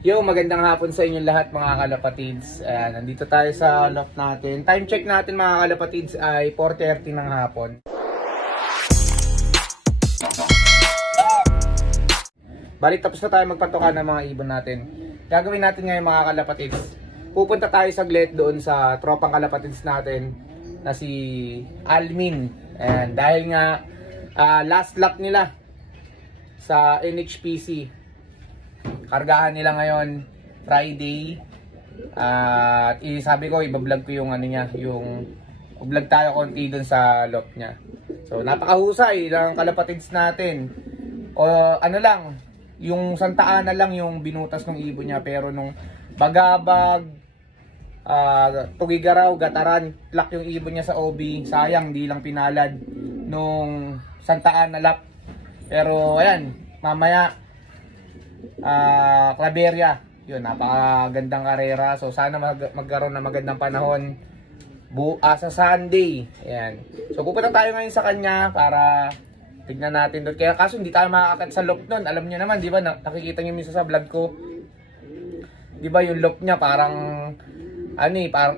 Yo, magandang hapon sa inyo lahat mga kalapatids. Nandito tayo sa loft natin. Time check natin mga kalapatids ay 4:30 ng hapon. Balik tapos na tayo magpatokan ng mga ibon natin. Gagawin natin ngayon mga kalapatids. Pupunta tayo saglit doon sa tropang kalapatids natin na si Almin. Dahil nga last lap nila sa NHPC. Kargahan nila ngayon Friday. At sabi ko ibablog ko yung ano niya, yung vlog tayo konti dun sa loft niya. So napakahusay ng kalapatids natin. O ano lang, yung santaan na lang yung binutas ng ibon niya, pero nung bagabag, tugigaraw, gataran, plak yung ibon niya sa OB. Sayang di lang pinalad nung santaan na lap. Pero ayan, mamaya Claveria, yun, napakagandang karera. So sana magkaroon ng magandang panahon sa Sunday. Ayan. So pupunta tayo ngayon sa kanya para tignan natin doon. Kaya kaso hindi tayo makakakit sa loft nun. Alam niyo naman, di ba, nakikita niyo minsan sa vlog ko, di ba, yung loft niya parang parang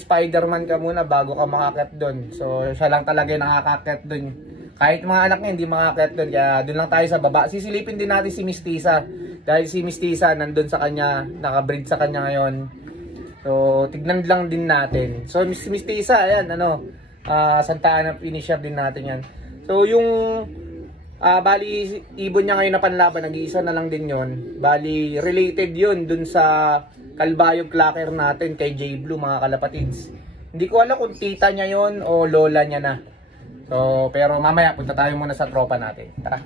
Spider-Man ka muna bago ka makakit doon. So siya lang talaga yung nakakakit doon. Kahit mga anak niya hindi makakit doon, kaya doon lang tayo sa baba. Sisilipin din natin si Miss Tisa. Dahil si Miss Tisa nandun sa kanya, nakabreed sa kanya ngayon. So tignan lang din natin. So Miss Tisa, ayan, Santa Ana finisher din natin yan. So yung bali ibon niya ngayon na panlaban, nag-iisa na lang din yon. Bali related yun dun sa kalbayog clacker natin kay J Blue mga kalapatids. Hindi ko alam kung tita niya yon o lola niya na. So, pero mamaya punta tayo muna sa tropa natin. Tara.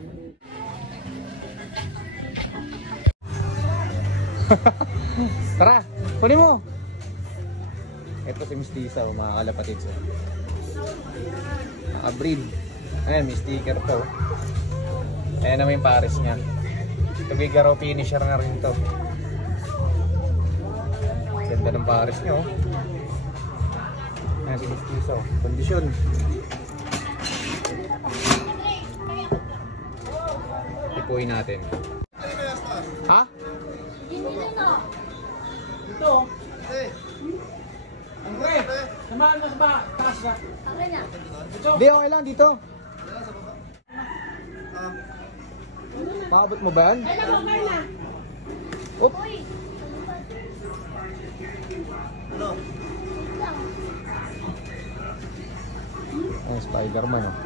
Tara, kunin mo. Ito si Miss Tisa, mga kalapatids. Naka-breed. Ayan, may sticker po. Ayan naman yung pares niya. Ito Bigaro finisher na rin to. Ganda ng pares niya, oh. Ayan si Miss Tisa, kondisyon. Ipuin natin. Ha? Ito. Andre, samahan mo ba? Taas ka. Hindi, okay lang dito. Paabot mo ba yan? Oop. Oh, Spider-Man, oh.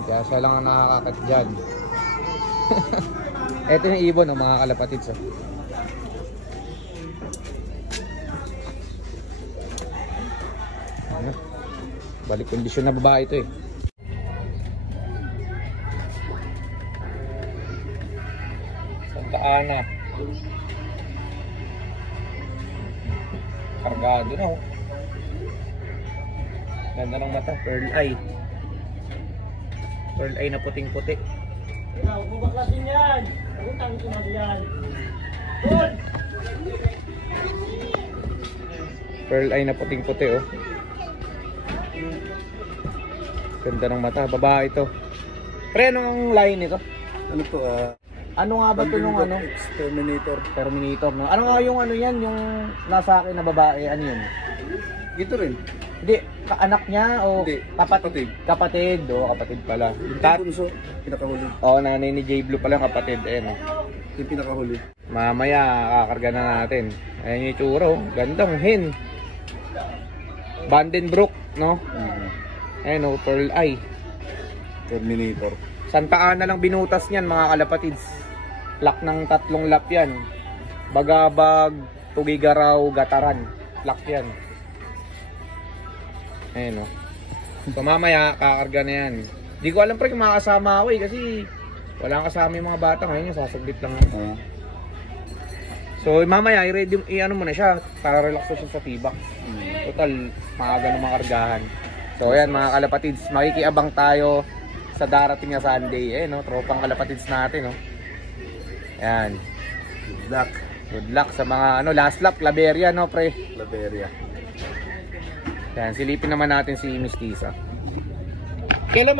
Kaya siya lang ang nakakakat dyan. Ito yung ibon, mga kalapatids. Balik kondisyon na babae ito, eh. Santa Ana. Kargado na, oh. Ganda ng mata, pearl eye. Pearl eye na puting-puti. Huwag mo baklasin yan. Utang ko na yan. Good! Pearl eye na puting-puti, oh. Ganda ng mata. Babae ito. Pre, anong line ito? Ano to? Ano nga ba ito nung ano? Terminator. Terminator. No? Ano nga yung ano yan? Yung nasa akin na babae? Ano yun? Ito rin. Hindi, anak niya o Hindi, kapatid? Kapatid, kapatid pala. Yung punso, pinakahuli. Nanay ni J Blue pala kapatid. Ayan, Yung pinakahuli. mamaya kakarga na natin. Ayan yung itsura, oh. Gandang hen. Vandenbroek, no? Ayan, pearl eye. Terminator. Santa Ana lang binutas niyan mga kalapatids. Plak ng 3 lap yan. Bagabag, tugigaraw, gataran. Plak yan. Ayan, so mamaya kakarga na yan. Di ko alam pre kung makakasama ako, kasi wala kasama yung mga bata ngayon, sasaglit lang ako. So mamaya i-ready, ano mo na siya para relax siya sa tibak. Total maaga na makargahan. So ayan mga kalapatids, makikiabang tayo sa darating na Sunday. Tropang kalapatids natin, Ayan. Good luck. Good luck sa mga last lap, Claveria, pre. Claveria. Yan, silipin naman natin si Miss Tisa. Kailan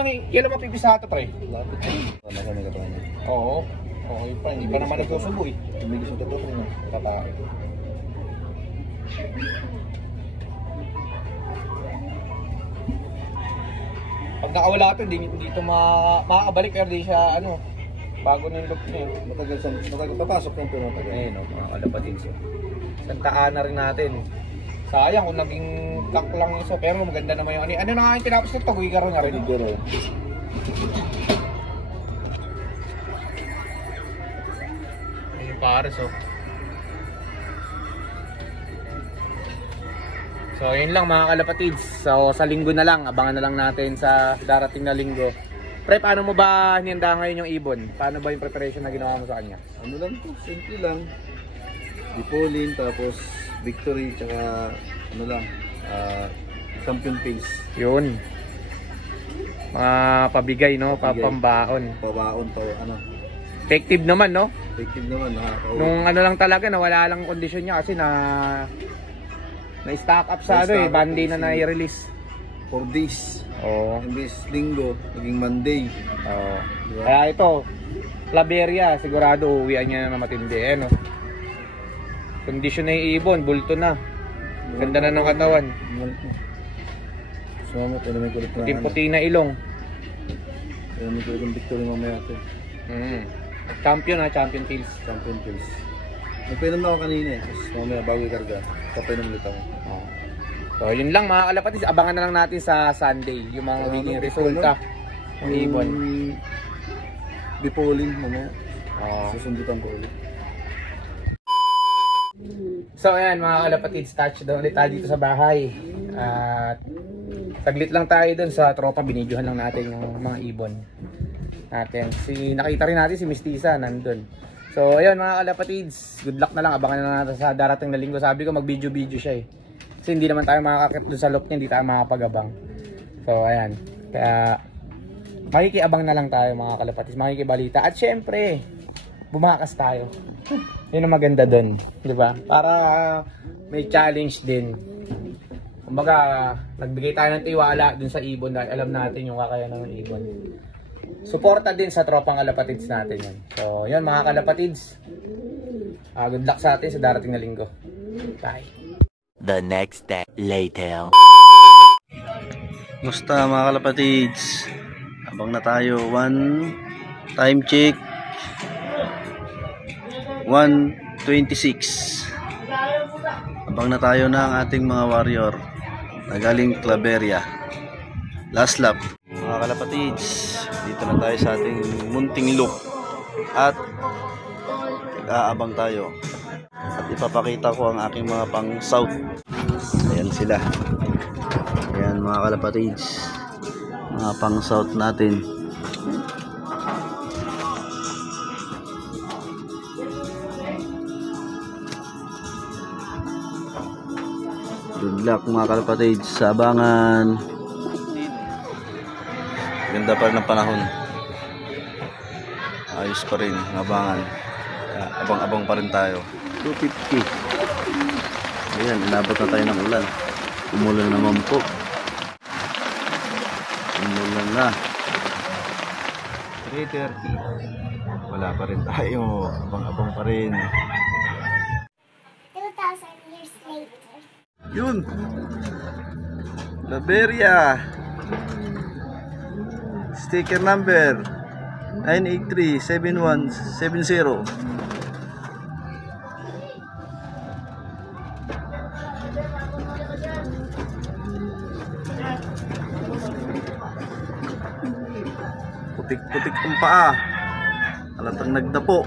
mapipisa ito, pre? Lapit. Tama kami katanya. Oo. Okay pa, hindi pa naman nagsusubo eh. Tumigis yung totoo na. Katake. Pag nakawala ito, hindi ito makakabalik pero di siya bago na yung look niya. Matagal papasok yung pinatagal. Ayun o, mga kalapatids. Santa Ana rin natin. Sayang kung naging kak lang isa, pero maganda naman yung ano na nga yung tinapos nito, Guigaro na rin. Garo. Yung pares oh. So yun lang mga kalapatids. So sa linggo na lang, abangan na lang natin sa darating na linggo. Pre, paano mo ba hinihanda ngayon yung ibon? Paano ba yung preparation na ginawa mo sa kanya? Ano lang to, simple lang. Dipolin, tapos victory, tsaka ano lang, champion pills. Yun. Mga pabigay, no? Papambaon. Pabaon pa, Effective naman, no? effective naman, nakakauwi. Nung lang talaga, nawala lang kondisyon niya kasi na-stock up sa Na-stock up Monday na kasi. na-release. 4 days. Oo. Imbes linggo, naging Monday. Oo. Diba? Kaya ito, Claveria, sigurado uwian niya na matindi. No? Kondisyon na yung ibon, bulto na. Ganda na ng katawan. Sumama, ito naman kulit na. Puting-puti na ilong. Ito naman kulit ng victory mamaya ito. Champion champion pills. Champion pills. Nagpainom na ako kanina eh. Tapos mamaya bago ikarga, kapainom ulit ako. So yun lang mga kalapatids, abangan na lang natin sa Sunday yung mga magiging resulta ng ibon. Dipolin mamaya. Oo. Susundutan ko ulit. So ayan mga kalapatids, touchdown ulit tayo dito sa bahay. At saglit lang tayo dun sa tropa, binidyohan lang natin yung mga ibon natin. Nakita rin natin si Mistisa nandun. So ayun mga kalapatids, good luck na lang, abangan na natin sa darating na linggo. Sabi ko mag video siya eh. Kasi hindi naman tayo makakakit doon sa loop niya, hindi tayo makakapag-abang. So ayan, kaya makikiabang na lang tayo mga kalapatids, makikibalita. At syempre, bumakas tayo. Yun ang maganda doon, di ba? Para may challenge din. Kumbaga, nagbigay tayo ng tiwala dun sa ibon dahil alam natin yung kakayanan ng ibon. Suporta din sa tropang kalapatids natin yun. So yun mga kalapatids, good luck sa atin sa darating na linggo. Bye! The next day later. Musta mga kalapatids? Abang na tayo. Time check 1:26. Abang na tayo ng ating mga warrior na galing Claveria. Last lap. Mga kalapatids, dito na tayo sa ating munting loop at nag-aabang tayo. At ipapakita ko ang aking mga pang south. Ayan sila. Ayan mga kalapatids, mga pang south natin. Good luck mga kalapatids sa abangan. Ganda pa rin ng panahon. Ayos pa rin ang abangan. Abang-abang pa rin tayo. 250. Ayan, inabot na tayo ng ulan. Umulan naman po. Umulan na. 3:30. Wala pa rin tayo. Abang-abang pa rin. 2,000 years later. Yun. Claveria. Sticker number 983-7170. Putik-putik ang paa. Halatang nagdapo.